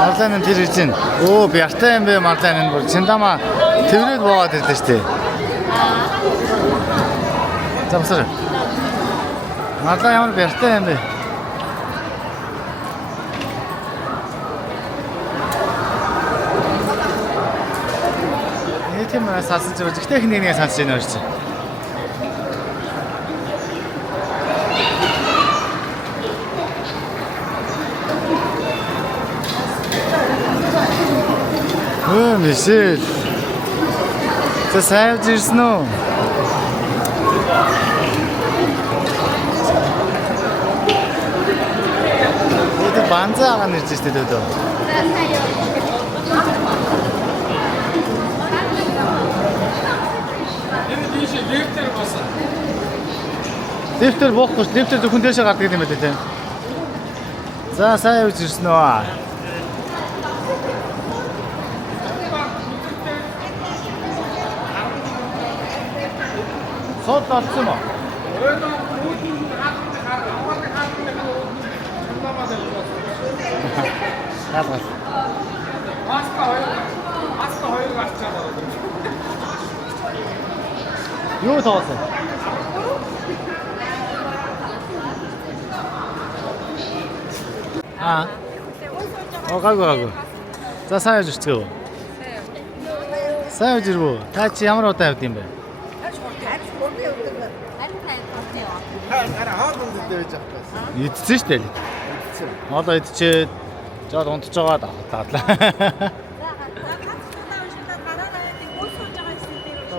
Марлайн нь тэр ирж байна. Өө бяртай юм бэ Марлайн нь бүр чиндамаа тэрвэрэд буугаад ирдэ штэ. За босоо. Марлайн ямар бяртай юм бэ? Тийм ээ салсан ч ихтэй их нэг салж байна шүү. Мишель. Тэ сайвж ирсэн үү? Тэ банзаа ган ирж штэ дөө. Лифтер босоо. Лифтер боохгүй, лифтер зөвхөн дэшээ гардаг юм байна тийм. За сайн явж ирсэн үү? Сод болсон уу? Хаас. Маска хоёр гарчаад байна. Юу тоосон? Гаагүй. За сайн явж ирцгээв. Сайн явж ирвөө. Та чи ямар удаа явд юм бэ? Идсэн шүү дээ. Одоо идчихэд жоод унтж байгаа дадлаа.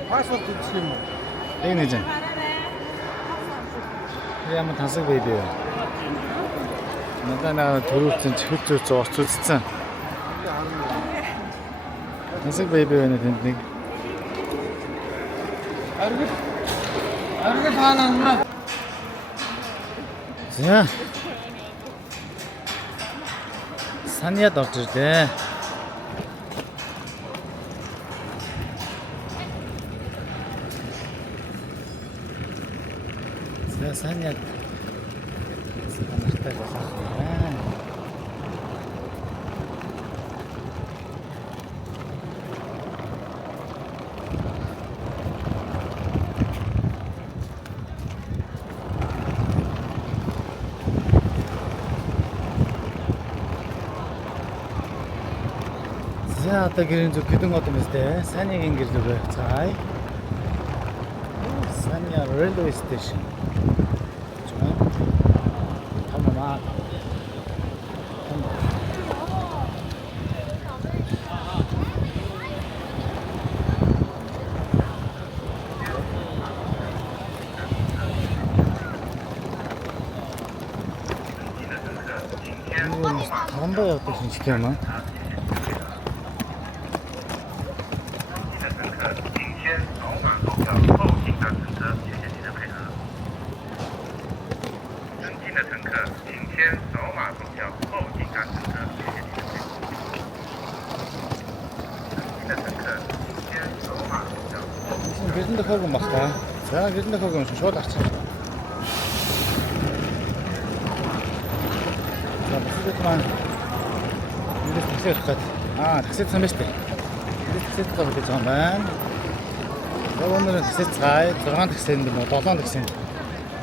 Паспорт үзэх юм уу? Эй нэж. Ямар тасаг бэйбэ. Надаа төрүүлсэн чихэл зүүц орц үзсэн. Тасаг бэйбэ байна тэнд нэг. Аргил хаана. За. Саньяд орж ирлээ. Саньяд. Санартай болох юм. За одоо гэрэн зүг хэдэн од юм бэ? Саньягийн гэр зүг цаай. Санья railway station. Тамбай явдаг шинжтэй юм аа. Гэрэн дохог юм байна. За гэрэн дохог юм шууд арчих. За босоод маань энэ такси авах гээд такси цам байж тээ. Такси авах гэж байгаа юм байна. За өнөөдөр такси цай 6 таксинд юм уу 7 таксинд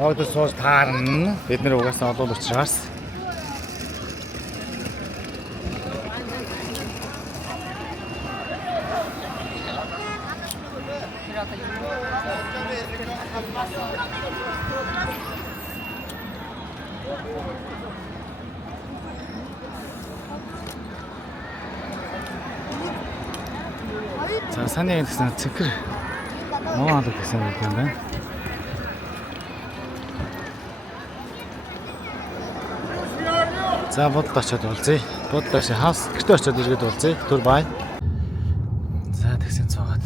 огт сууж таарна. Бид нэр угаасаа олол учраас за саний гэсэн цэкэр ноо алга гэсэн үг юм байна. За бодолд очиод уулзъя. Бодолд хаус гэртээ очиод иргэд уулзъя. Түр бай. За тэгсэн цаагаад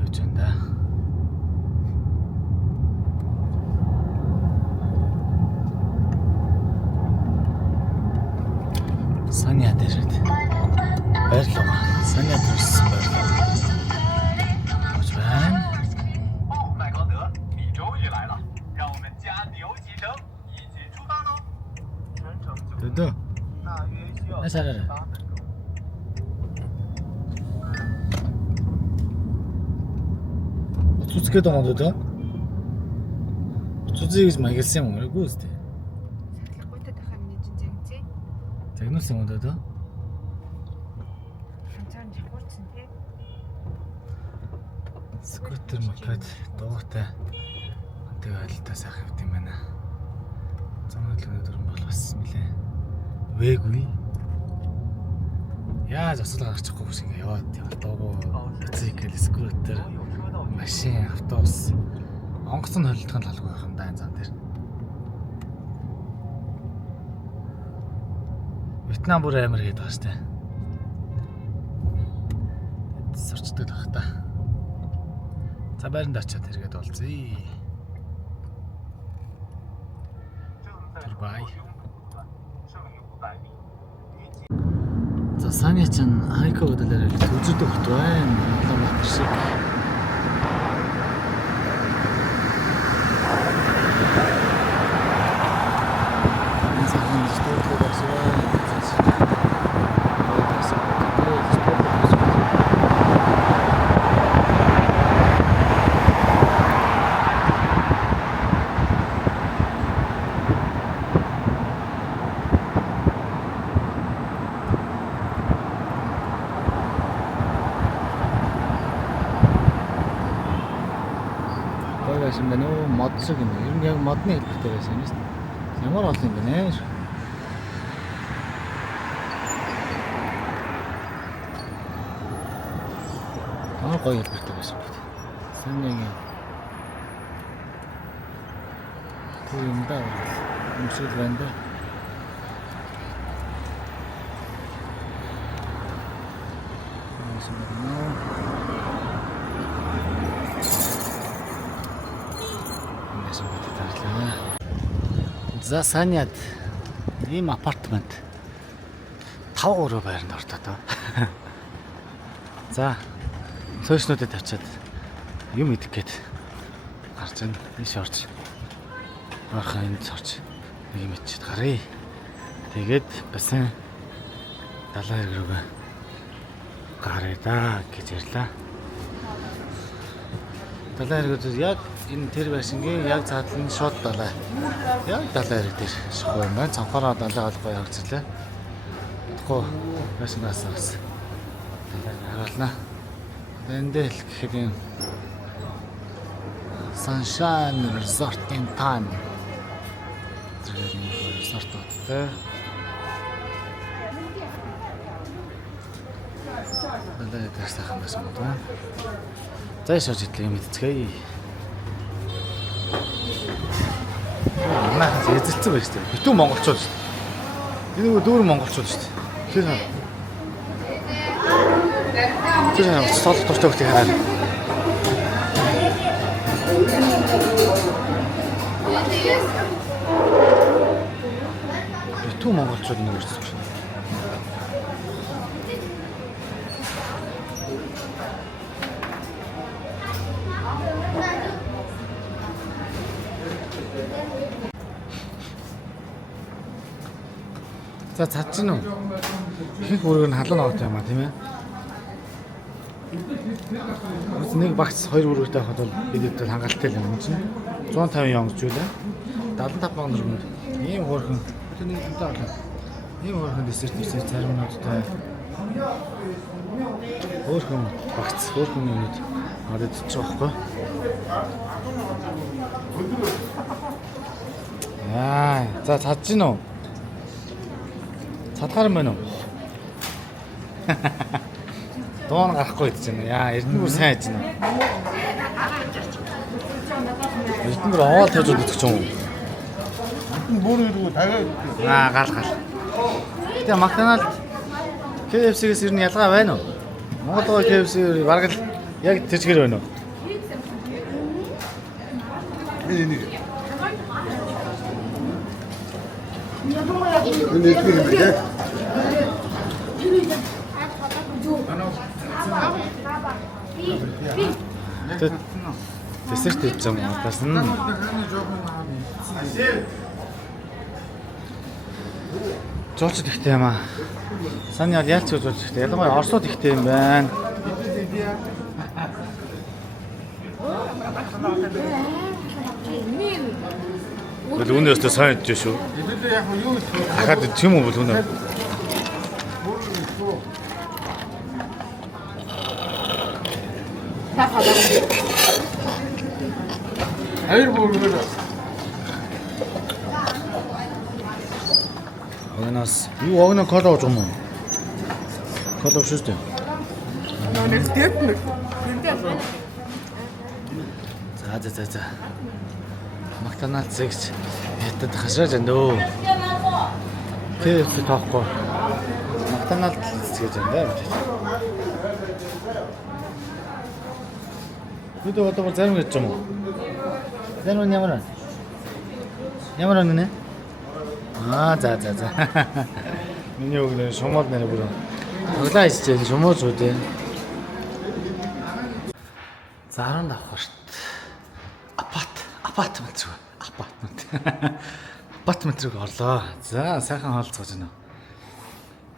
явж байна да. Санья дээрээ баярлалаа. Санья дээрсэн баярлалаа. Хож байна. 麦高德，你终于来了，让我们加油启程，一起出发喽！全程9天，大约 Насаараа. Уцуцгээд байгаа юм даа. Уцуцыг гэж маягсан юм уу? Үгүй ээ. Сахилгүйтэй тахаа миний чинь загцээ. Загнуулсан юм даа. Ганцаар жахуурсан тий. Скутер мопед дуутай. Тэгээ айлтаа сайхан явт юм байна. Замын өнөдөр бол бас нэлээ вэгүй. Яаж осол гарчихгүй шиг ингээ яваад явдаагүй. Бицикл, скутер, машин, автобус онгоцон холилдох нь талгүй байх юм да энэ зам дээр. Вьетнам бүр амар гээд байгаа штэ. Сурчдаг байх та. За байранд очиад хэрэгэд болцъё. Бай. За Саня чин хайко хөдөлөөр үзэрдэг хот байна. Улаанбаатар шиг. Энэ цагаан студио басна. Байсан байна уу? Мод шиг юм. Ер нь яг модны хэлбэртэй байсан юм шүү дээ. Ямар олон юм бэ нэ? Ямар гоё хэлбэртэй байсан бэ? Сайн нэг юм да. Юм шиг байна да. За Саняд ийм апартмент 5 байранд ордог доо. За сошиалнуудад тавьчаад юм идэх гээд гарч ийн ийш орж. Ахаа энд орж нэг юм идчихэд гарыг. Тэгээд басан далайн хэрэг рүүгээ гараа да гэж ярьлаа. Далайн хэрэгүүд яг энэ тэр байшингийн яг цаадлан шууд далай. Яг далайн хэрэг дээр шихгүй юм байна. Цанхаараа далай олгоо харагчлаа. Тэгэхгүй байшингаас бас далай харуулна. Эндэл гэхэд юм Sunshine Resort in Time. Тэгээд нэг resort оттой. Далай дээр сайхан байсан юм байна. За шиж идлээ мэдцгээе. Манайхан эзэлсэн байж тээ. Битүү монголчууд шүү дээ. Энэ нөгөө дүүрэн монголчууд шүү дээ. Тэр цол туртай хөтийг хараад. Битүү монголчууд нэг үрцэж байна. За цаад чинь үү? Ихэнх бүрийг нь халуун аваад юм а тийм ээ. Нэг багц хоёр бүрэгтэй авахд бол бидэд хангалттай юм чинь. 150 он гэж үлээ. 75 мянган төгрөг. Ийм хөөрхөн. Тэр нэг үнэтэй байна. Ийм хөөрхөн десерт зарим нуудтай. Хөөрхөн багц, хөөрхөн юмуд аваад идчих واخхой. За цаад чинь үү? Цадгаар юм байна уу? Дуун гарахгүй идэж байна. Яа, Эрдэнэбүр сайн хийж байна. Эрдэнэбүр овоо тавьж идэх юм уу? Бүр ирүү тавиад. Гал. Гэтэ Макдоналд KFC-гээс ер нь ялгаа байна уу? Монгол KFC бараг л яг тэр чигээр байна уу? Энийг. Энийг юм бэ? Десерт хийж юм уу? Тас нь. Жуулчд ихтэй юм аа. Саний бол ялч жуулч ихтэй. Ялангуяа орсууд ихтэй юм байна. Бол үнээс сайн идэж шүү. 이들도 약간 요 Дахиад идэх юм уу бол үнэ. 아이를 보는 거죠. Огноос юу огно код авч юм уу? Код авч шүү дээ. За. Макдоналдс гэж ятад хашааж байна дөө. KFC тоохгүй. Макдоналдс гэж байна да. Бид одоо зарим гэж юм уу? Зарим нь ямар? Ямар нэ? За. Миний өгнө шумууд нэр бүр. Тоглоо хийчихээ шумуу шүү дээ. За 10 давхар шүү. Апартмент руу орлоо. За сайхан хаалцгааж байна.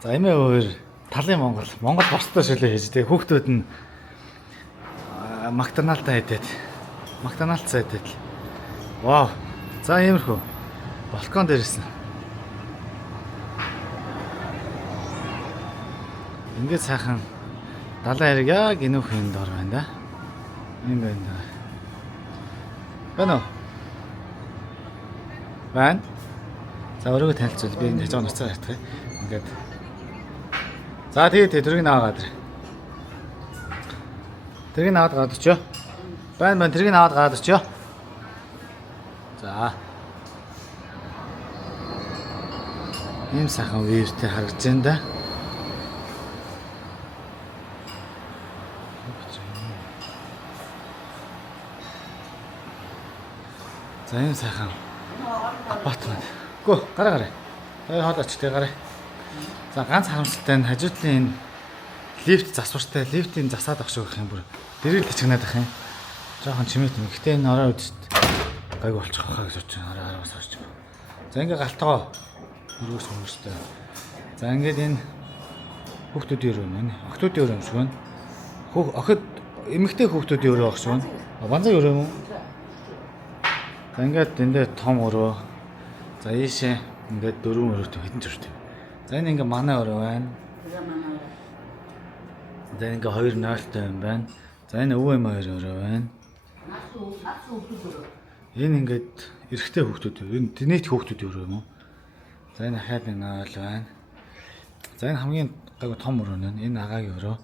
За эмээ өөр талын Монгол бостой шөлөө хийж тэгээ хүүхдүүд нь Макдоналдаа идээд. Макдоналдсаа идээд. Вау. За иймэрхүү. Балкон дээрсэн. Ингээд сайхан далайн хэрэг яг энүүх юм дор байна да. Ийм байна. Бано. Байна. За өөрийгөө танилцуул. Би энэ хажуу нуцаар хартах. Ингээд. За тэгээд тэрийг наваагаад. Тэрийг наваад гад очоо. Байна. Тэрийг наваад гад очоо. За. Ийм сайхан вьютэй харагдаж байна да. За энэ сайхан апартмент. Гөө гараа. Хоёр хоол очтой гараа. За ганц харамсалтай нь хажуудлын энэ лифт засвартай лифтийн засаад авах шиг юм бүр. Дэрэл тачигнаад ах юм. Жохон чимэт юм. Гэтэ энэ орой үст гайг болчих واخа гэж бодож байна. Араас орч. За ингээ галтгоо өрөөс хүмүүстэй. За ингээд энэ хүүхдүүдийн өрөө маань. Охтуудын өрөө юм шиг байна. Охид эмэгтэй хүүхдүүдийн өрөө багш байна. Банзай өрөө юм уу? За ингээд эндээ том өрөө. За ийшээ ингээд дөрвөн өрөөтэй хэдэн зуртай. За энэ ингээ манай өрөө байна. За ингээ 2-0-тай юм байна. За энэ өвөө эмээ өрөө байна. Энэ ингээд эрэгтэй хүүхдүүд. Энэ тэнэт хүүхдүүдийн өрөө юм уу? За энэ ахаад 0 байна. За энэ хамгийн гайгүй том өрөө нь энэ агагийн өрөө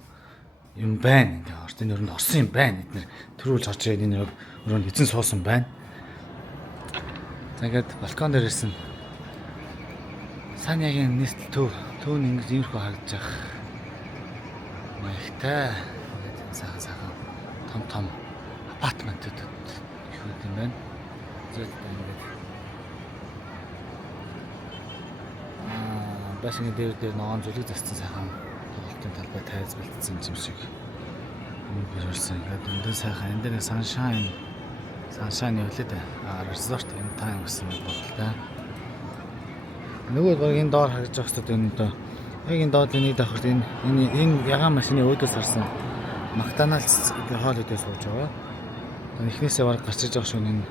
юм байна. Ингээ орчин өрөөнд орсон юм байна. Эднэр төрүүлж орж ирээд энэ өрөөнд эзэн суусан байна. За ингээд балкон дээрээс нь Санягийн нийслэл төв нь ингэж иймэрхүү харагдаж байгаа. Маягтай сайхан том апартментууд их юм байна. Зөв ингээд башны дээр ногоон зүлэг зассан сайхан тоглолтын талбай тайз бэлдсэн юм шиг юм бэрүүлсэн. Ингээд өндөө сайхан энэ дээр саншайн явлаа да. Resort in time гэсэн үг байна. Нөгөө баг энэ доор харж байгаа хэвчээ энэ одоо яг энэ доод нэг давхарт энэ ягаан машины өөдөөс харсан Макдоналдс гэх хоол идэж сууж байгаа. Эхнээсээ баг гарч иж байгаа шүү энэ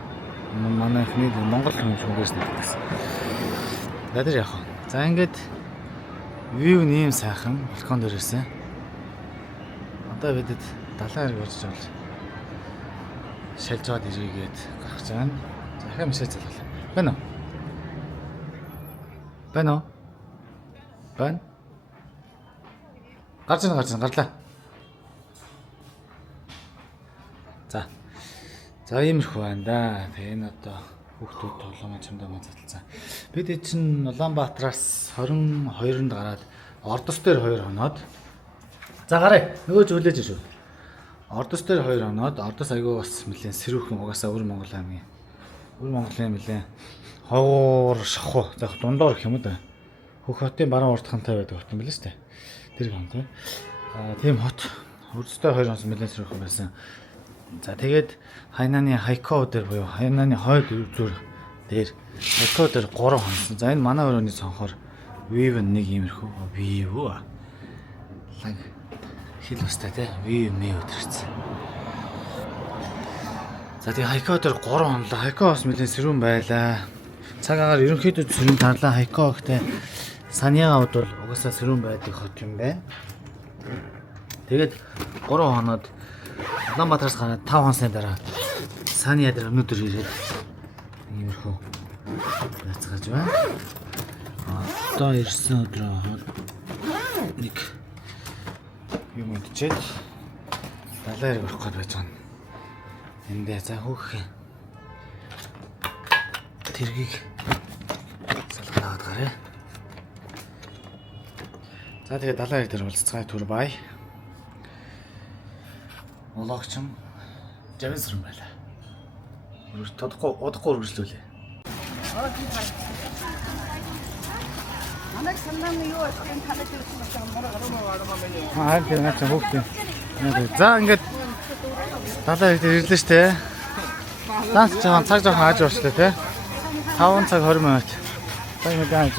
манай эхний Монгол хүн шугаас нэгдсэн. Надад яах вэ? За ингээд view нэм сайхан балкон дээрээсээ. Одоо бидэд далайн хэрэг очиж бол шалж аваад ирээгээд гарах гэж байна. За дахиад мишээ залгал. Байна уу? Гарлаа. За иймэрхүү байна да. Тэгээ энэ одоо хүүхдүүд тоглоом чамдаа цацалцсан. Бид чинь Улаанбаатараас 22-нд гараад Ордос дээр 2 хоноод. За гараа. Нөгөө зүйлээж шүү. Ордос дээр 2 хоноод Ордос айгүй бас нэлээд сэрүүхэн угаасаа өвөр Монголын нэлээд ховор шахуу. За дундуур гэх юм уу да. Хөх хотын баруун урдхантай байдаг хот юм билээ шүү дээ. Тэр хоног. Тийм хот. Өрсдөө 2 хоног нэлээд сэрүүхэн байсан. За тэгээд Хайнаны Хайко дээр буюу Хайнаны хойд үзүүр дээр Хайко дээр 3 хонсон. За энэ манай өрөөний цонхоор Вив нэг иймэрхүү вив лаг хэл бастай те вив мэ өдөрчсөн. За тэгээ хайко дээр 3 хонлоо. Хайко бас нэлээд сэрүүн байлаа. Цаг агаар ерөнхийдөө сэрүүн тарлаа. Хайко гэхдээ Саньяга бол угаасаа сэрүүн байдаг хот юм байна. Тэгээд 3 хоноод Улаанбаатараас гараад 5 хоносны дараа Санья дээр өнөөдөр ирээд иймэрхүү яцгааж байна. Одоо ирсэн өдрөө нэг юм идчихэд далайр өрөх гээд байж байгаа. Эндээ за хөөх тэргийг салгаад гараа. За тэгээ далайр дээр уулзцай түр бай. Улаагчм Жавсрын байлаа. Тодохгүй удахгүй үргэлжлүүлээ. Анаг санаа нь юу ашигын талаад ирсэн юм Аа тийм наач хөөх. За ингээд далайр дээр ирлээ штэ. Данс жаан цаг жоохон ааж орчлоо те. 5 цаг 20 минут. Цаг мэдээ ааж.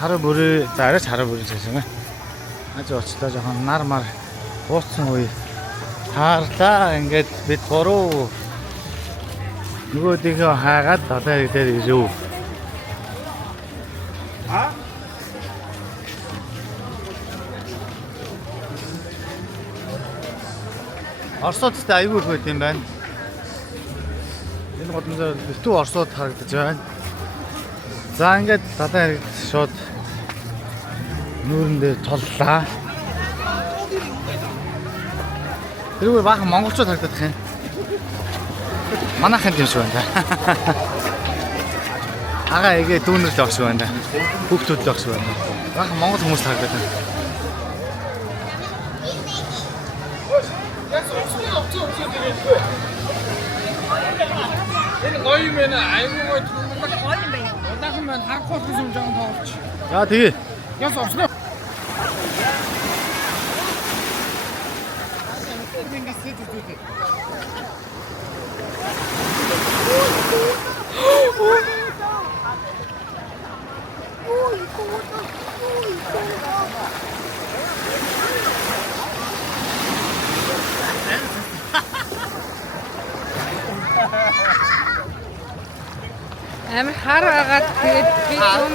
Хараа бүрээ за арайч хараа бүрээ гэсэн юм. Ааж орчлоо жоохон нар мар ууцсан үе. Таарлаа ингээд бид гурав нөгөөдийгөө хаагаад далайр дээр ирэв. Оросуудтай аягүй их байт юм байна. Энэ годомдоо битүү оросууд харагдаж байна. За ингээд далайр шууд нүүрэн дээр толлаа. Тэрүүгээр баахан монголчууд харагдах юм. Манайхан юм шиг байна. Ага эгээ дүүнэрлээ багш байна. Хүүхдүүд л багш байна. Баахан монгол хүмүүс харагдаад байна. Энэ гоё юм байна. Аймаг гоё юм байна. Удахан байна. Харахгүй юм жаа тоглож. За тэгээ. Яс орсноо. Амар хар агаад тэгээд би юм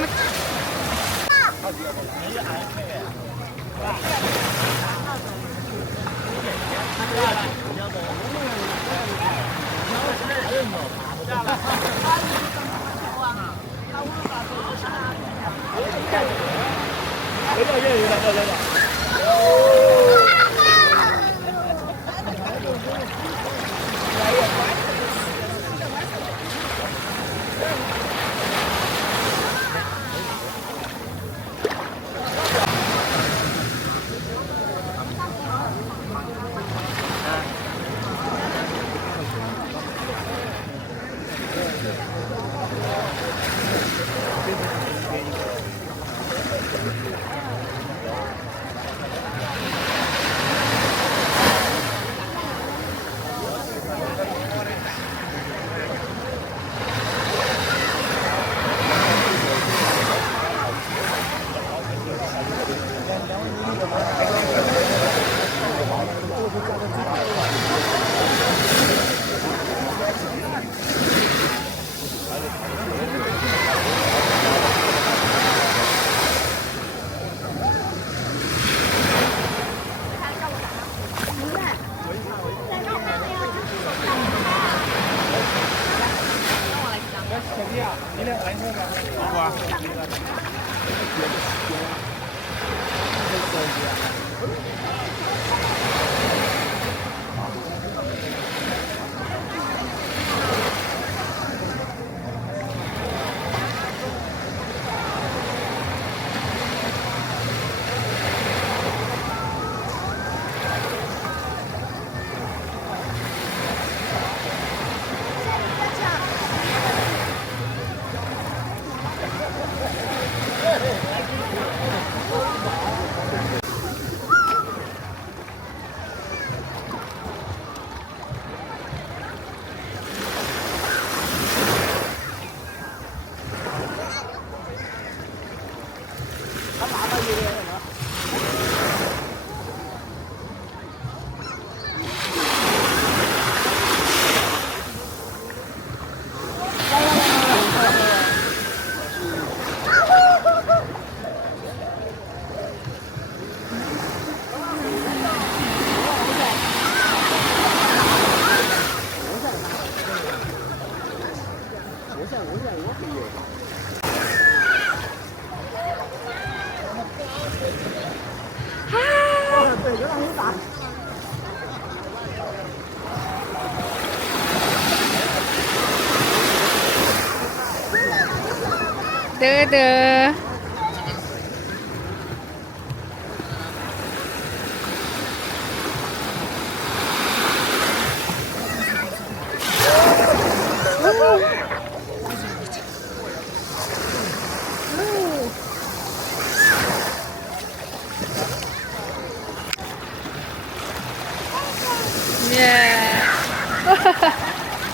Тэгээд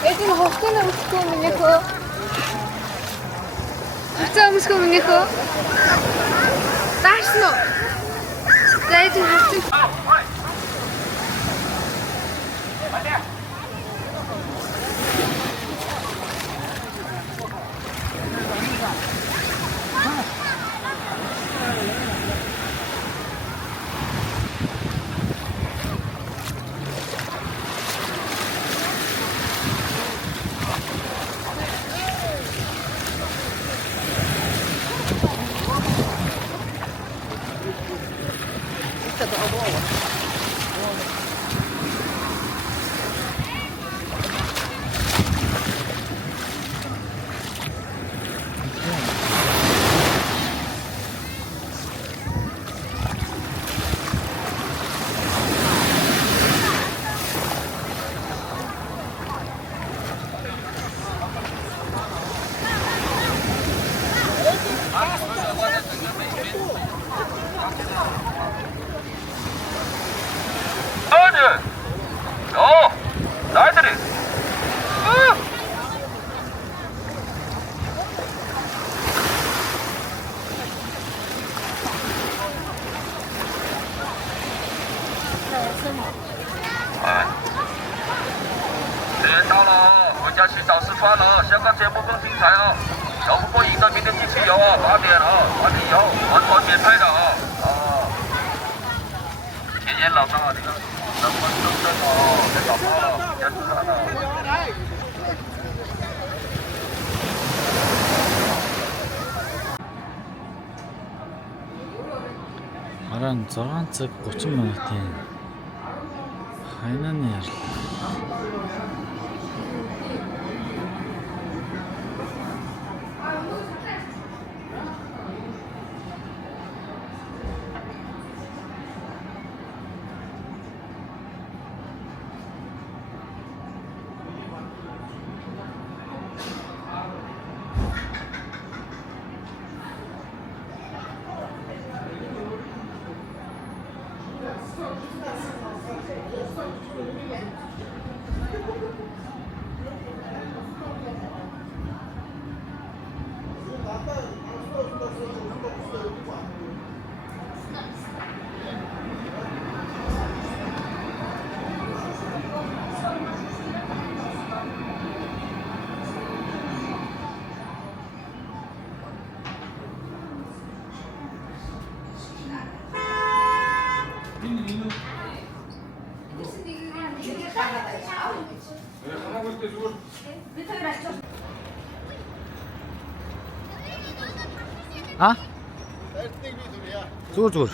Эдийн хостын өмсгөө минийхөө. Хостын өмсгөө минийхөө. Тааш нь. Эдийн хостын. Аран 6 цаг 30 минутын хайнаны ярил. А? Зүгээр.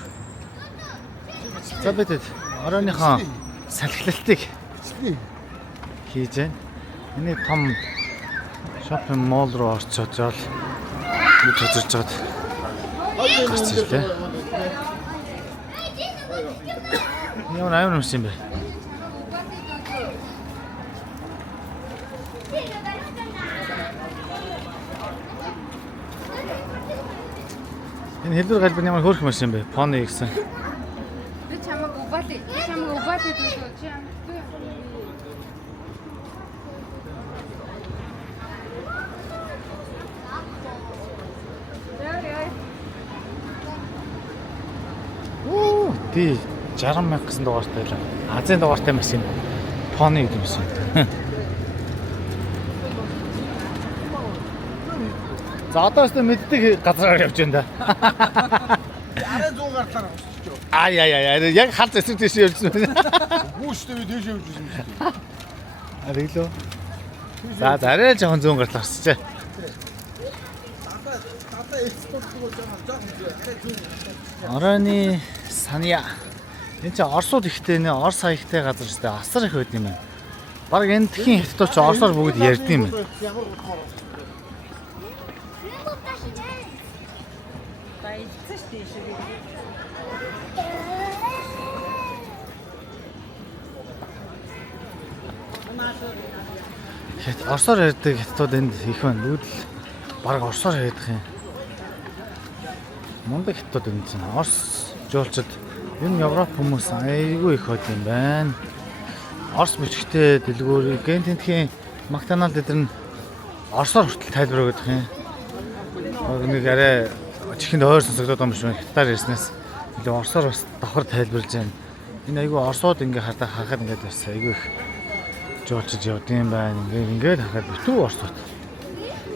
За бидэд оройныхоо салхилалтыг хийж байна. Энийг том шопинг молл руу орчоод жаал бид хөдөлж жаад гарч ирлээ. Ямар аюун юмс юм бэ? Энэ хэлбэр галбар ямар хөөрх машин бэ? Пони гэсэн. Би чамайг убаалээ. Дүүж. Тий 60,000 гэсэн дугаартай байлаа. Азийн дугаартай машин. Пони гэдэг машин. За одоо ч мэддэг газараар явж байна да. Арай 100 гартлаар авчихж юу. Ай яг хал зэсэг тийш явжсэн байна. Хүүштэй би тийш явж байсан юм шиг. Ариглоо. За арай л жоохон 100 гартлаар авчихжээ. Тата экспорт хийж байгаа. Оройны Санья. Энд чинь Оросууд ихтэй нэ, Орос хаягтай газар шүү дээ. Асар их байд юм байна. Бараг энэ тхийн хятадууд ч Оросоор бүгд ярьд юм байна. илтгэсэн шүү дээ ширээ. Хэд орсоор ярьдаг хятадууд энд их байна. Бүгд л баг орсоор ярьдаг юм. Мундаг хятадууд энд чинь орс жуулчид энэ Европ хүмүүс айгүй их хот юм байна. Орс бичгтээ дэлгүүр ген тентхийн Макдоналд эдэр нь орсоор хүртэл тайлбар өгдөг юм. Нэг арай чихэнд ойр сонсогдоод байгаа юм шиг хятадаар ярьснаас илүү орсоор бас давхар тайлбарлаж байна. Энэ айгүй орсууд ингээ харахад ингээд бас айгүй их жуулчиж явдаг юм байна. Ингээд харахад битүү орсууд.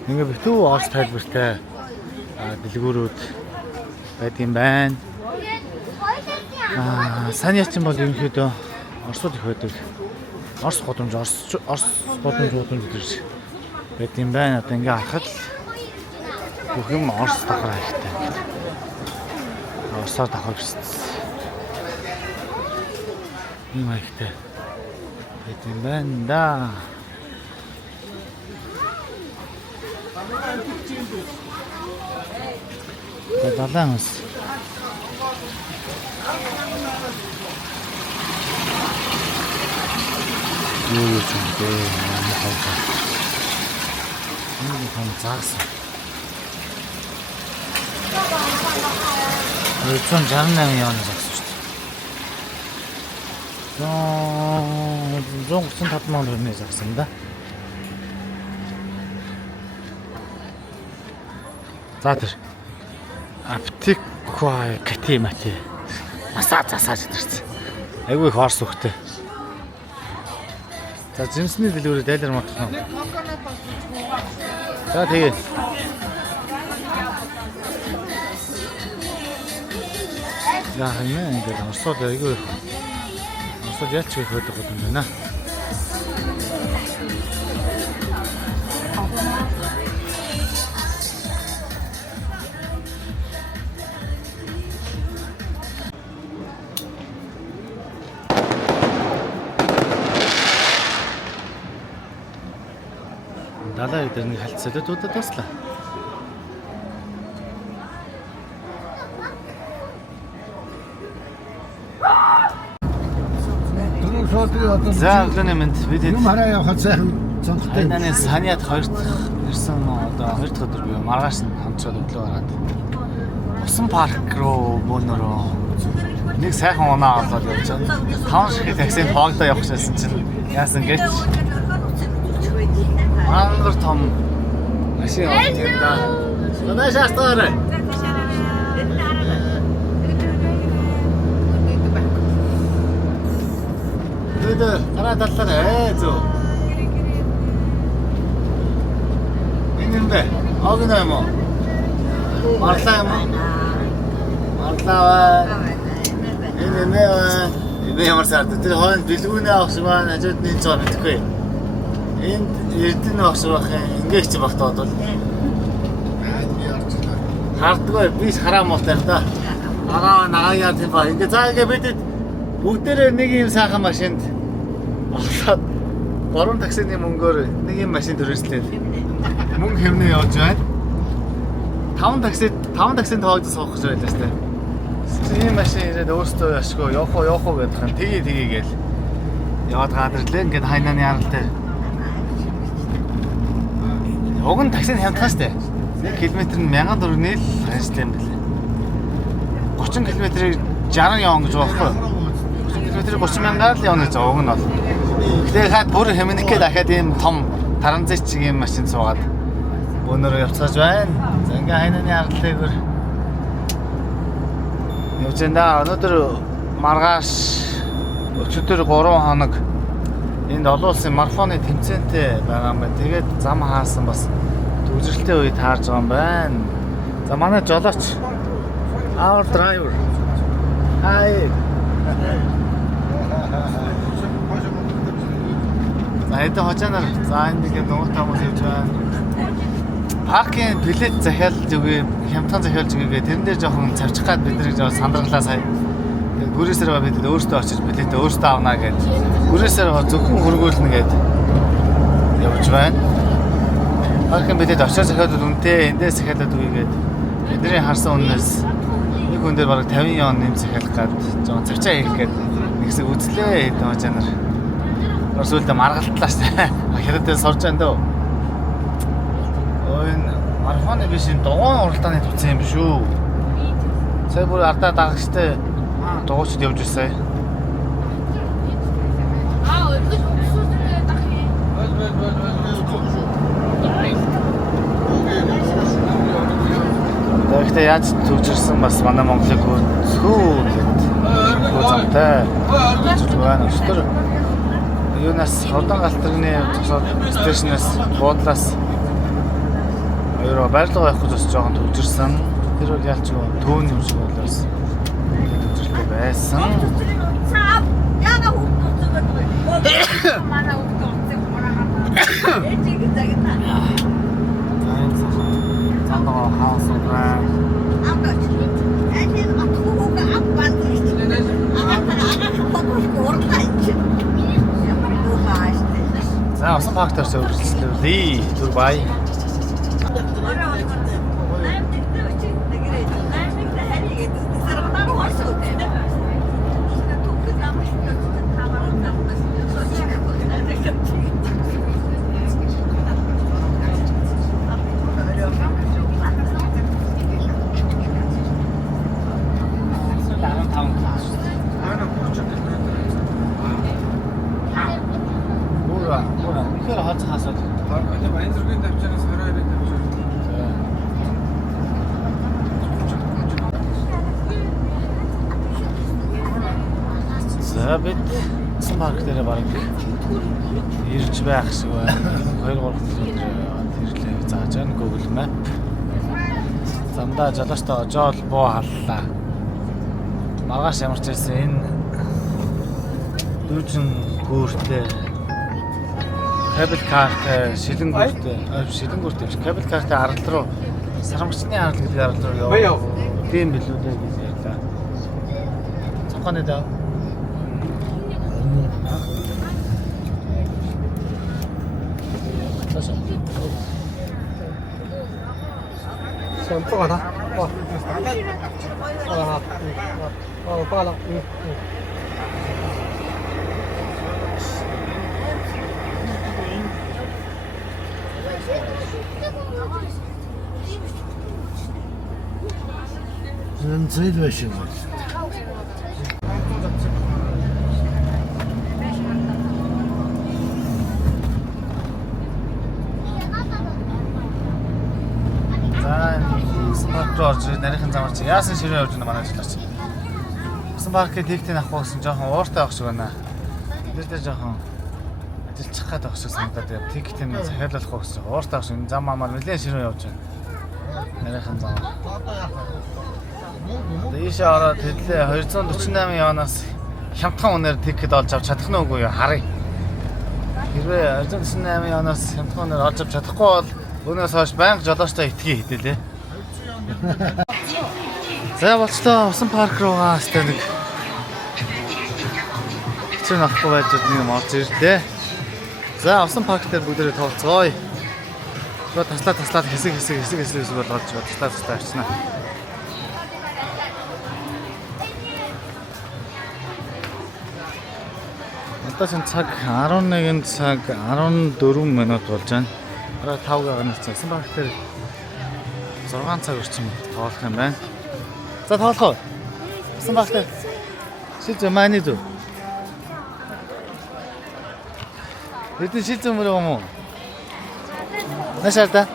Ингээ битүү орс тайлбартай дэлгүүрүүд байдаг юм байна. Сайн ячин бол ерөнхийдөө орсууд их байдаг. Орс годомж гэж байдаг юм байна. Одоо ингээ харахад бүх юм орс давхар хэрэгтэй. Орсоор давхар гэсэн. Ийм хэрэгтэй. байдаг юм байна да. Баланс. Юу ч юм бэ? Энэ хон заагс. 168 явна заагс шүү дээ. 135 мянган төгрөгийн заагсан да. За тэр аптек катимати масааж идэрсэн. Айгүй их орс хөхтэй. За жимсний дэлгүүрээ дайлар матах нь. За тэгээ. Яа юм ингээд орсууд айгүй их. Орсууд ялч их хөдөг юм байна. Далай дээр нэг хальцаад удаад таслаа. За өглөөний мэнд бид юм хараа явахад сайхан цонхтой. Хайнаны саниад хоёр дахь ирсэн одоо хоёр дахь өдөр бие маргааш нь хамтраад өглөө гараад усан парк руу бөөнөрөө нэг сайхан унаа аваад явж байгаа. 5 ширхэг таксинд хоогдоо явах гэсэн чинь яасан гэж ангар том машин авах юм да. Надад шаардлагатай. Тэд тараа таллаа зөө. Энэ бэ? Огноо юм уу? Марлаа юм уу? Марлаа. Энэ нэ ямар сард тэр хойно бэлгүүнээ авах маань хажууд нэг цаа мэдхгүй. Энд эрдэнэ авах байх ингээ ч багтаад бол хардггүй би хараа муутай да. Нагаа тийм ба. Ингээ цаа ингээ бид бүгдээрээ нэг юм сайхан машинд аваад 3 таксины мөнгөөр нэг юм машин төрөөслээ. Мөнгө хэмнээ явж байна. 5 таксинд хоогдож суух гэж байлаа сте. Тийм машин ирээд өөртөө яшгүй явах уу гэдэг нь тгий гээл. Яваад гадарлаа ингээд хайнаны яралтай. Уг нь таксинд хямдхан сте. 1 км нь 1000 төгрөгийн л ажиллаа юм билээ. 30 км-ийг 60 явна гэж байхгүй. 30 мянгаар л явна гэж уг нь бол. Тэгээ хаад бүр хэмнэхээ дахиад ийм том таранзч чиг юм машин суугаад өнөөрөө явцгааж байна. За ингээ хайнаны ардлыгөр явж байна. Өнөөдөр маргааш өчигдөр 3 хоног энд олон улсын марафоны тэмцээнтэй байгаа юм байна. Тэгээд зам хаасан бас төвжрэлтэй үе таарж байгаа юм байна. За манай жолооч our driver. Hi. За энэ хожаанаар за энэ нэг дууртай хүмүүс явж байна. Паркийн билет захиалж өгье, хямдхан захиалж өгье. Тэрэн дээр жоохон цавчих гад бид нэг жоо сандралаа сая. Гүрээсээр ба бид өөртөө очиж билетээ өөртөө авнаа гэж. Гүрээсээр зөвхөн хөргөөлнө гэд явж байна. Паркийн билет очиж захиалаад үнэтэй эндээс захиалаад өгье гэд Бидний харсан үнээс нэг хүн дээр бараг 50 он нэмсэх хэлэх гад жоохон цавчаа хийх гээд нэгсэг үзлээ хэдэн хожаа нар. Өрсөлдө маргалтлаа штэ. Хятадд сурж байна дөө. Ой марафоны биш энэ дугуйн уралдааны туцсан юм шүү. Сая бүр ардаа дагагчтай дугуйчд явж ирсэн. Тэгэхдээ яаж төвчөрсөн бас манай Монголыг хөөцгөө гэдэг. Замтай. Зүгээр өстөр юунаас хордон галтрны тусаад стейшнээс буудлаас өөрөө байрлал явах гэж бас жоохон төвчөрсөн. Тэр бол ялч төвн юм шиг болоос төвчөртэй байсан. Яга хөвгөцөг. Манай хөвгөцөг мораа. Эцэг загта. Цаатаа хаасаа. Амгач. Эцэг атхууга амбан. За усан фактор зөвлөлөө. Түр бай. За бид усан парк дээр баг ирж байх шиг байна. 2-3 км ирлээ зааж байна Google Map. Замдаа жолоостойожоол буу халлаа. Маргааш ямар ч байсан энэ дүүжин гүүртэй кабел картай шилэнгүүртэй кабел картай арал руу сарамгчны арал гэдэг арал руу яваа. Тийм билүү дээ гэж ярьлаа. Цонхоны даа. Sampo na. Pala. Sen zeyt başın. Орж нарийнхан замаар чи яасан ширээ явж байна манай жилч. Усан паркээ тэгтэн авах гэсэн жоохон ууртай авах шиг байна. Тэр жоохон ажилчих гад авах шиг санагдаад байна. Тэгтэн захиалуулах гэсэн ууртай авах шиг зам мамаар нэлээд ширээ явж байна. Нарийнхан зам. Дэшээ ороод хэлээ 248 явнаас хямдхан үнээр тикет олж авч чадах нь үгүй юу харъя. Хэрвээ 248 явнаас хямдхан үнээр олж авч чадахгүй бол өнөөс хойш байнга жолоостой итгий хідэлээ. За болцлоо усан парк руугаа стэ нэг хэцүү нахгүй байж нэг юм орж ирлээ. За усан парк дээр бүгдээрээ тооцгоё. Шууд таслаад хэсэг болгож таслаа арчнаа. Одоо чинь цаг 11 цаг 14 минут болж байна. Араа 5-аас усан парк дээр 6 цаг орчим тоолох юм байна. За тоолох уу? Усан парк дээр шилжээ мааны дүү. Эдэн шилжээ мөр юм уу? Нашаарда.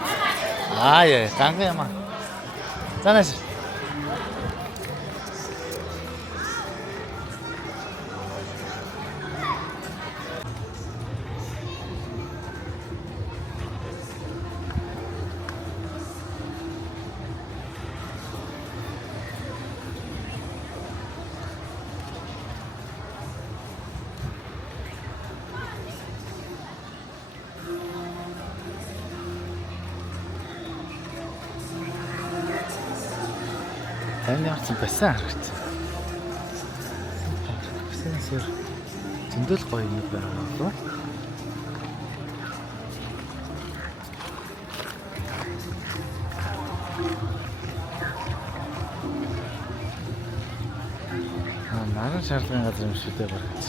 Яа, ганга яма. За наш. Тань явсан байсан харагд. Сенсор зөндөл гоё юм байна болов. Наран шаардлагын газар юм шүү дээ баргаж.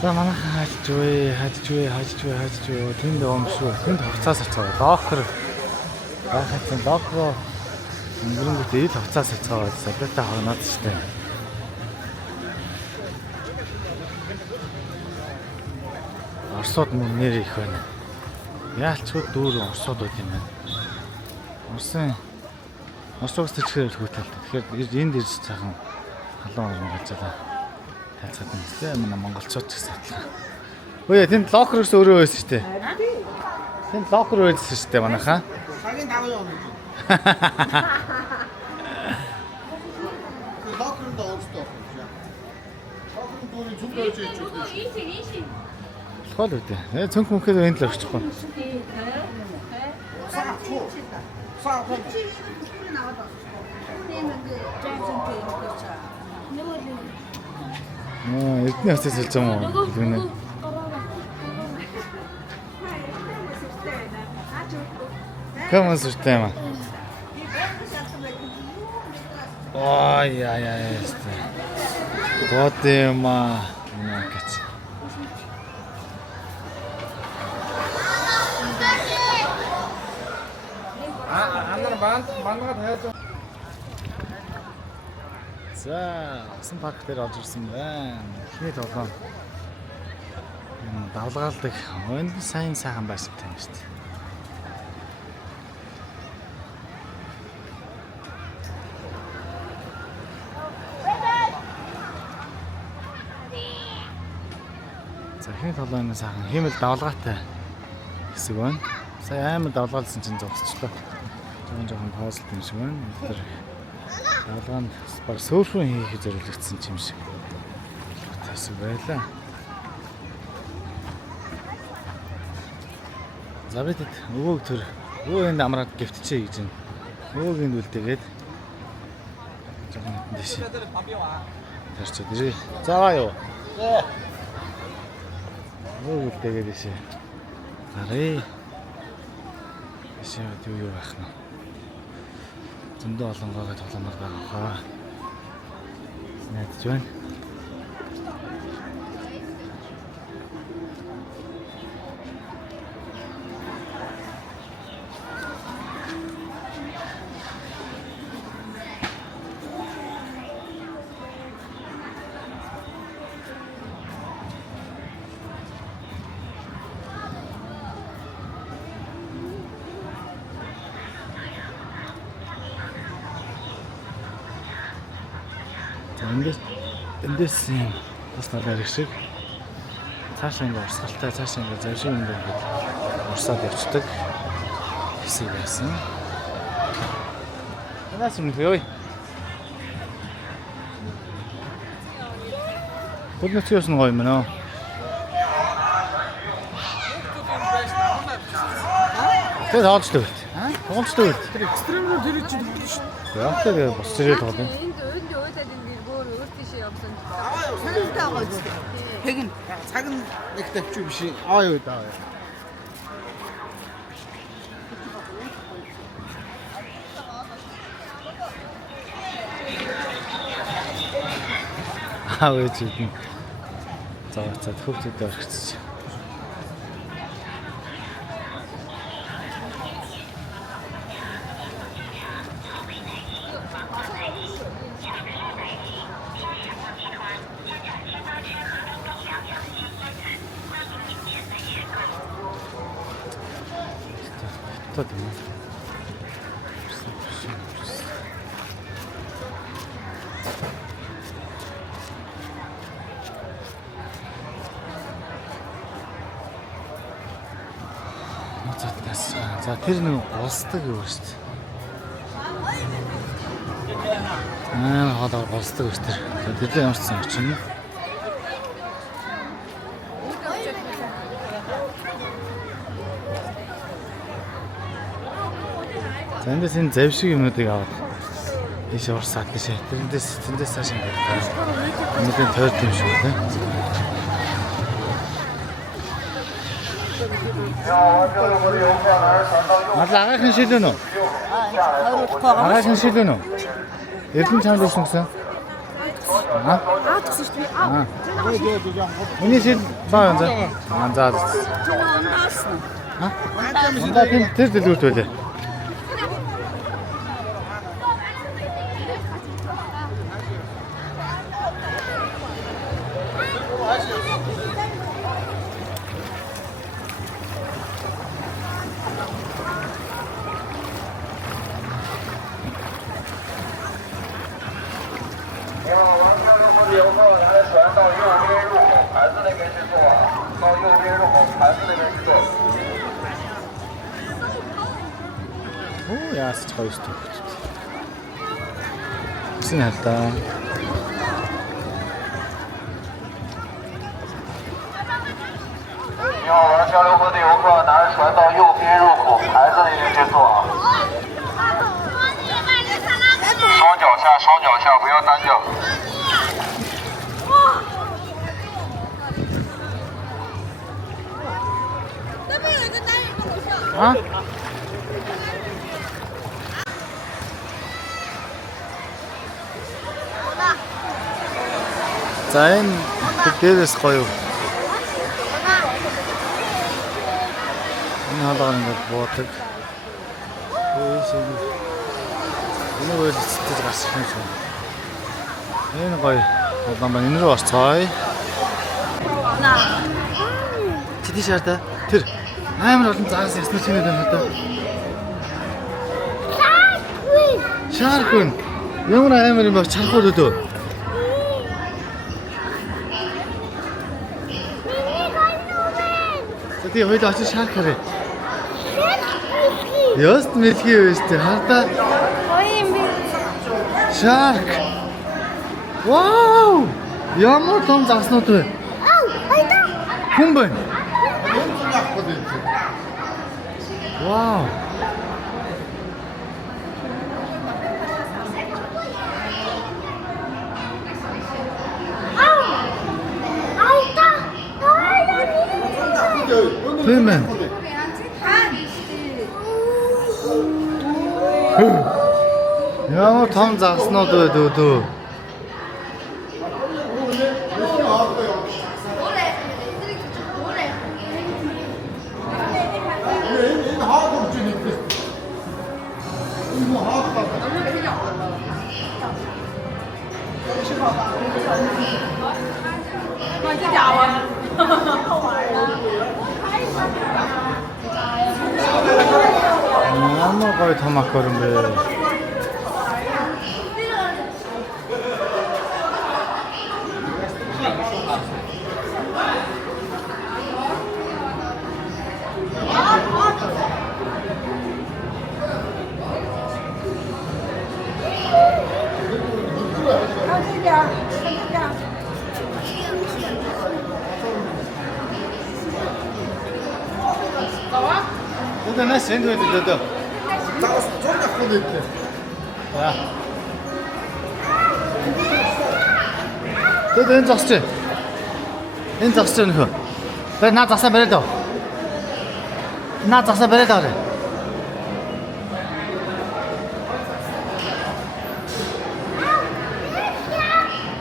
За манай хайж вэ. Тэнд юм шүү. Тэнд хувцас авцгаа. Локер. Бахатын локро. Өнгөрөнгөтэй ил хувцас авцгаа байж сабита хоноод штэ. Орсууд мөн нэр их байна. Яалчгүй дүүр орсууд байт юм байна. Орсоос төчгөр хөөтөл. Тэгэхээр энд ирж цаахан халуун орон гацаа. Тацаад юм тест манай монголчууд ч гэсэн адилхан. Өөе тэнд локер гэсэн өөрөө байсан шүү дээ. Тэнд локер байсан шүү дээ манайхаа. Цагийн 5 явна. Локерд оостоо. Локерд дүүрийн зүг байж ичүү. Хол үдэ. Цөнх мөнхөд энд л орчихгүй. Эдний хацаас хэлж байгаа юм уу? Гүнэ. Каман сүртэй юм аа. Ой яа. Вот юм аа. Накац. Анар бандгаа таяаж. За, усан парк дээр орж ирсэн байна. Эхний тоглоом. Давлгаалдаг өнд сайн сайхан байсан юм шүү дээ. За, эхний тоглоом сайхан хэмэл давлгаатай хэсэг байна. Сая амар давлгаалсан чинь зогсчлоо. Жохон паузлт юм шиг байна. Тэр давлгаанд баг сөөрхөн хийх зориулагдсан юм шиг. Тэсэг байлаа. Забитэд өвөөг төр өвөөнд амраад гівтчихээ гэж байна. Өвөөг энд үлдээгээд жохон дэш. Тарчаад ирээ. Заа юу. Өвөөг үлдээгээд дэшээ. Гарыг. Дэшээ юу байх нь. Зөндөө олон гоо тоглоомор байгаа хаа. Найдаж байна. Эндээс бас нараар шиг цаашаа ингээ урсгалтай цаашаа ингээ завшин юм ингээд урсаад явцдаг хэсэг байсан. Энэс юм хөөе. Бүгд нь гоё юм нөө. Тэгээд хаалцдаг. Тоглолцдог. Тэр экстремруу тэр чинь шүү дээ. Яг тэгээ бос зэрэг тоглоно. Цаг нь нэг тавьчих биш. Аа юу даа. Аваач юм. За хөвгдөд орчихчих. За тэр нэг голсдаг юу шүү дээ. Хоолоор голсдаг шүү дээ. За тэрлээ ямар ч сан очино. За эндээс энэ завшиг юмнуудыг аваад ийшээ урсаад тийшээ тэрэндээс цааш ингээд өнөөдөр тойрд юм шүү дээ. Агаахан шилэн үү? Агаахан шилэн үү? Эрдэнэ чамд ирсэн гэсэн? Гэсэн шүү дээ. Миний шил баа юм за. За. Ундаа тэр дэлгүүрт байлаа. Оо яасч гоё шүү дээ. Гэсэн хальтаа.交流河的游客拿着船到右边入口，孩子的位置坐。双脚下，不要单脚。那边有一个男人跟我笑。За энэ дээрээс гоё. Энэ хаалгаар ингээд буудаг. Энэ үйл сэтгэл гарсан юм шиг. Энэ гоё. Одоо маань энэ рүү орцгоё. Тэдий шаардаа тэр амар олон заагаас яснаа чиний байна одоо. Шаркун. Ямар амар юм бэ? Чархууд өдөө. Тэди хоёул очиж шарк харъя. Яст мэлхий вэ штэ хардаа. Гоё юм би. Шарк. Вау! Ямар том загснууд вэ? Хайда. Хүн байна. Вау! Тийм ээ. Ямар том загснууд вэ дөө. Ямар гоё том аквариум бэ. Уда нас энд байдаг дөө. Таас зураг авах гэдэг. За. Дөө энэ засч. Энэ засч нөхөө. Бэр наа засаа барай дөө. Наа засаа барай дөө.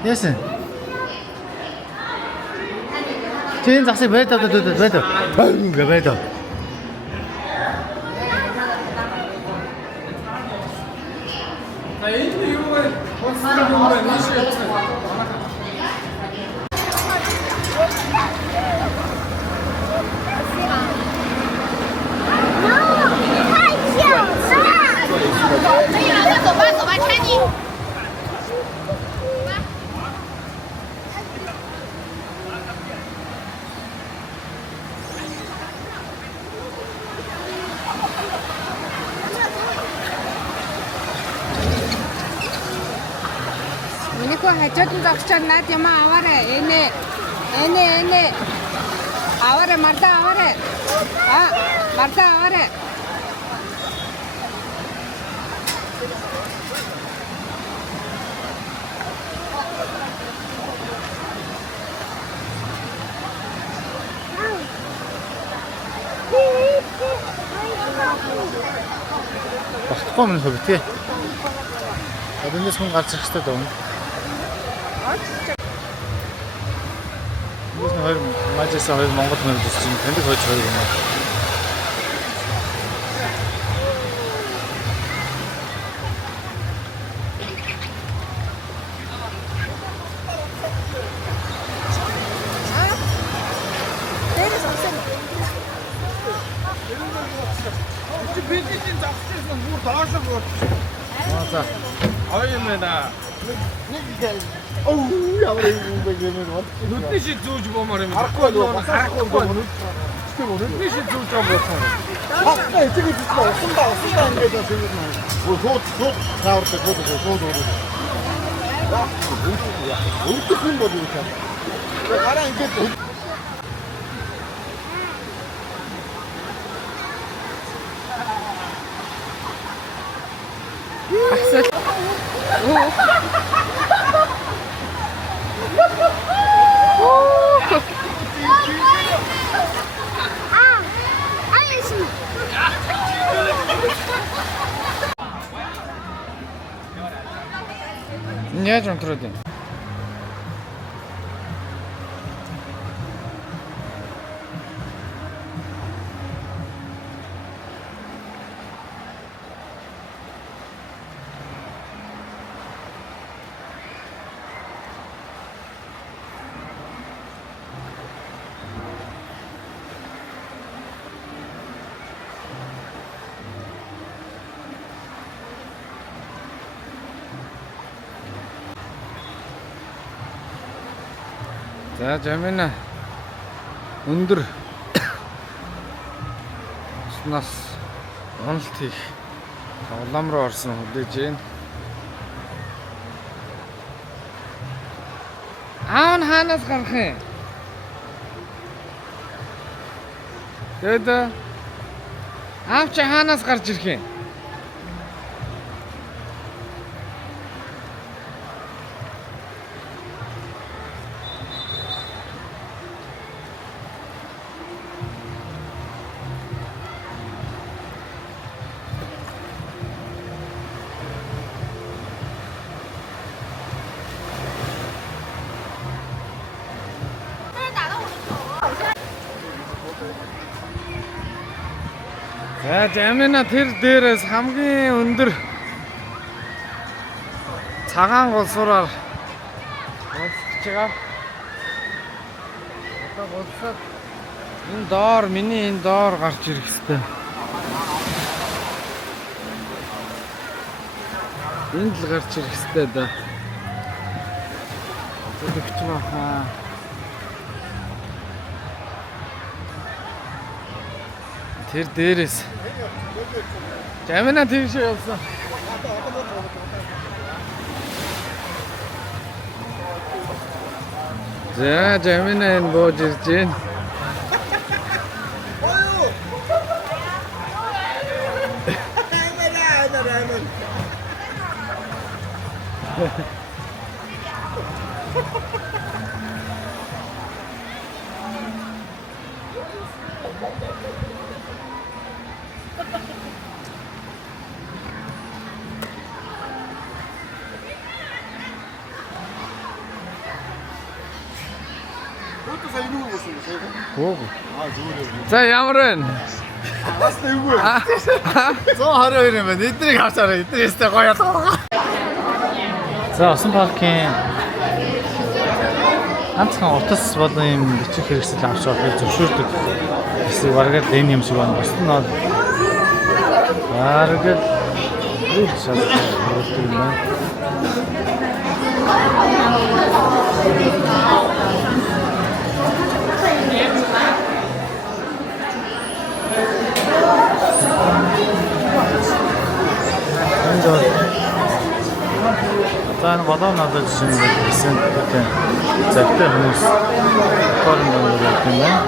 Яасан. Тэн засаа барай дөө барай дөө. Барай дөө. Энэ юу вэ? Хоцсон юм байна. Маш их. хажууд нь зогсчоод наад юм аваарэ. Энэ. Аваарэ мартаа аваарэ. Мартаа аваарэ. Багтахгүй мөн хөө битгий. Эндээс хүн гарч ирэх хэрэгтэй дөө. Эндээс хоёр мажиса хоёр Монгол хүн төсч юм. Тэнд хойч хоёр юм. Бензин завсчихсан бүр доошоо бүр. За. Ой юм байна. Нүдний шиг зүүж боомоор юм. Харахгүй байна. Нүдний шиг зүүж боомоор. Хаттай эцэг эцэг усан ингээд тэгээд наа. Шууд цаавартай шууд. Өвдөх юм болов уу? Гараа ингээд Яаж онтроод юм? За жамина өндөр нас онолт хийх улаам руу орсон хүлээж байна. Аав нь хаанаас гарах юм? Тэгэд аав чи хаанаас гарч ирэх юм? За жамина тэр дээрээс хамгийн өндөр цагаан голсураар болчихж байгаа. Одоо голсоод энэ доор миний энэ доор гарч ирэх хэвээр. Энд л гарч ирэх хэвээр да. Өдөгч баха. Тэр дээрээс жамина тийш явсан. За жамина энэ бууж ирж байна. За ямар вэ? Басна юу вэ? 122 юм байна. Эднийг харсараа. Эднээсээ гоё болоо. За усан паркын ганцхан утас болон юм бичих хэрэгсэл авч явахыг зөвшөөрдөг. Эсвэл бараг л энэ юм шиг байна. Бус нь бол бараг л юу шалгах юм байна. За энэ гол долоо надад жишээ нь хэлсэн гэдэг завтай хүмүүс хорон доо явах юм байна.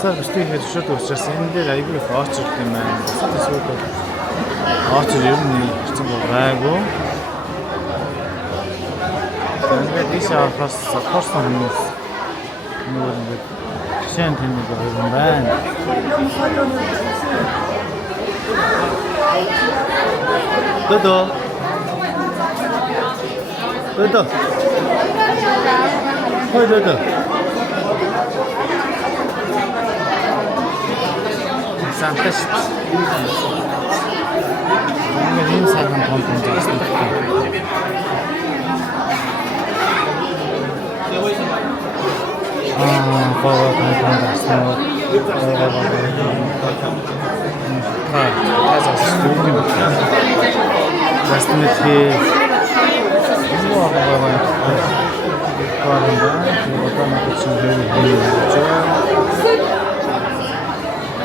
Цаа бистийг хэршүүд учраас энэ дээр аягүй их очрд юм байна. Эсвэл очрд ер нь хэцүү байгаагүй. Тэгээд ийшээ авахаас сатарсан хүмүүс нөгөө ингээд жишээ тэмдэг байгаа юм байна. Додо. Хой додо. Санташ. Ийм сайхан контент заасан гэх юм. Бага контент заасан.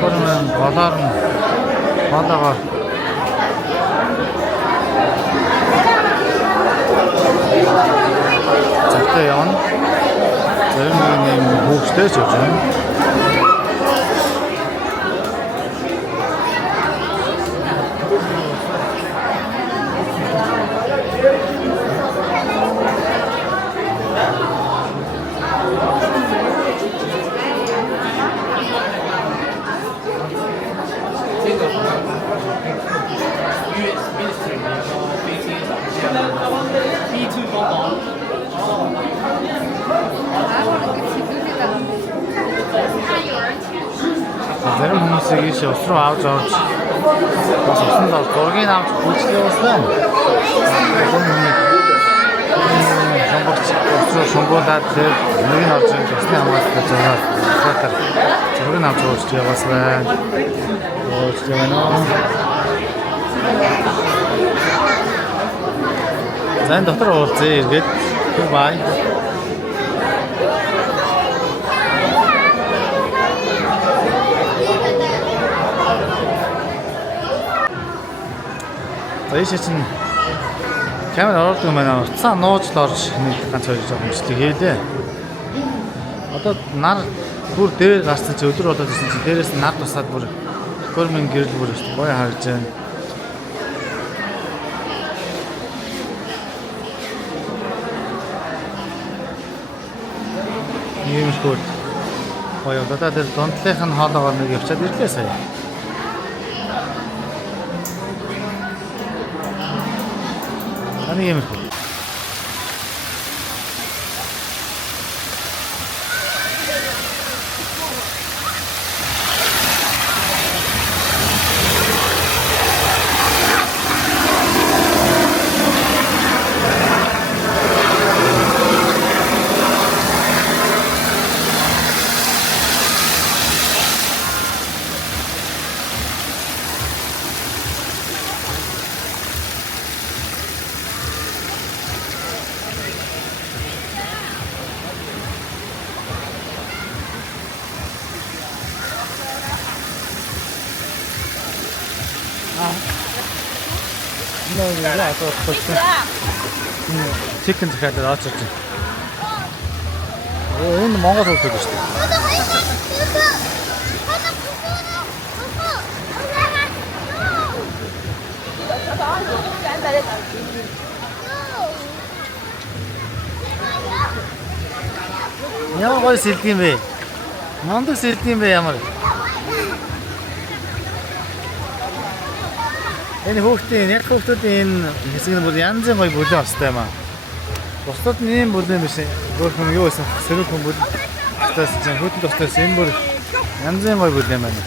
Корман баларн балага цахтай явна. Зарим нэг хөөгчтэй ч явж байна. Зарим хүмүүсийг ийш ус руу авч бас усанд зургийг авч хүчлээ усан. Шамбагч ус руу шунгуулаад тэр нэг нь орж ирж усны хамгаалалттай зураад зургийг авч уусч яваас байна. Уусч явна. Зан дотор уулзъя эргээд бай. Эйш чинь камер ордог манай уцаа нууж л орж нэг ганц хоёр жоохон бичлэг хийлээ. Одоо нар бүр дээр гарсан чи өдөр болоод ирсэн чи дээрээс нь нар тусаад бүр гормын гэрэл бүр гоё харагдаж байна. Иймэрхүү гоё одоо тэр дундлынх нь хоолоогоо нэг явчаад ирлээ сая. Иймэрхүү. Chicken захиад очиж байна. Энэ Монгол хөлтэй шүү дээ. Ямар гоё сэлдэм бэ? Мундаг сэлдэм бэ ямар? Энэ хүүхдийн яг хүүхдүүдийн энэ хэсэг нь бүр янзын гоё бүлээн остой юм аа. Бусдад нь ийм бүлээн биш. Өөрхөн юу байсан сэрэг хүн бүлээн. Тас чинь хүүхдийн тостойс энэ бүр янзын гоё бүлээн байна.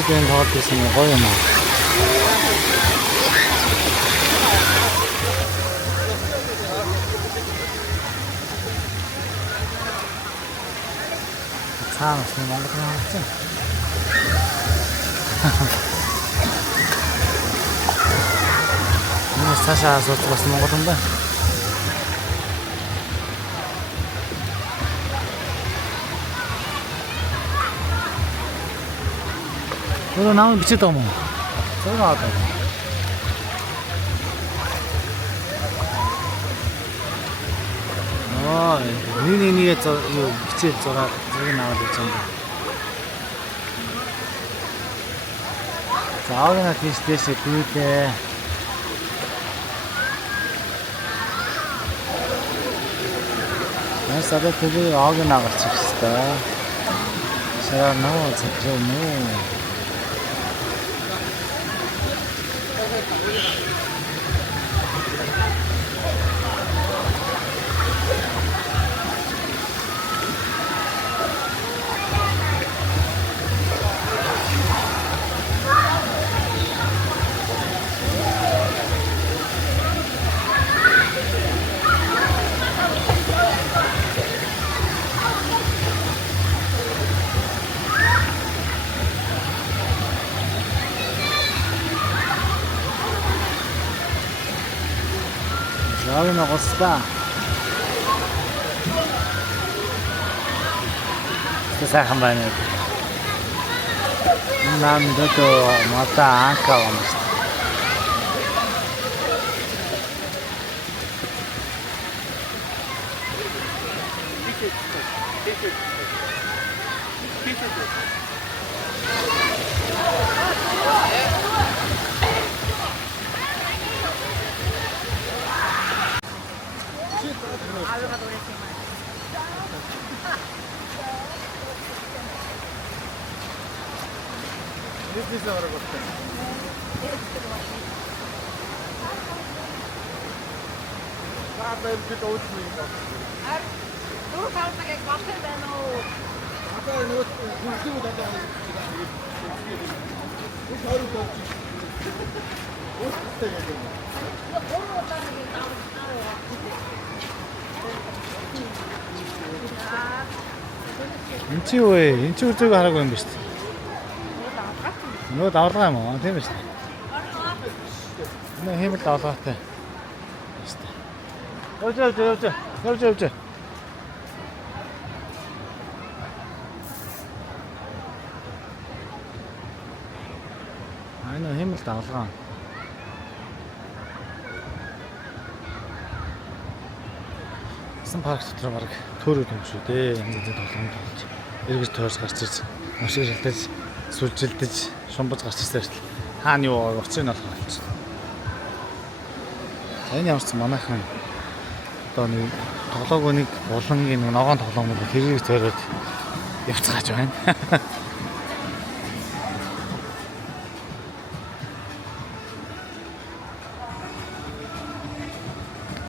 Хүүхдүүд энэ тоглож байсан гоё юм аа. Цаанаас нь Монгол руу харсан. Мөн цаашаа сууж бас Монгол юм байна. Өөрөө намайг бичээд байгаа юм уу? Зураг аваад байна. Нэг бичээд зураг аваад ирж байгаа юм. За аваад тийш гүйдээ. Садаа тэгээ ааг наагалч хэвчээ. Сараа нөө зэтрэ нөө. Заавал ногоостай. Сайхан байна. Нам дэто мата анкаа юм шүү. Энд чи үзег хараагүй юм ба шүү дээ. Нөө давлгаа юм аа тийм ба шүү дээ. Энэ хэмэл давлгаатай. Явж. Энэ хэмэл давлгаа. Сан парк дотор баг төөрөд юм шүү дээ. Янз янзын тоглоом тоглож. Эргэж тойрс гарч ирж, машин шилдэж, сүлжилдэж, шумбаж гарч ирсэн шүү дээ. Хаана юу уцыг нь болох болчих. Энэ ямарч манайхан одоо нэг тоглоог нэг булангийн нэг ногоон тоглоом нэг тэрийг тойроод явцгааж байна.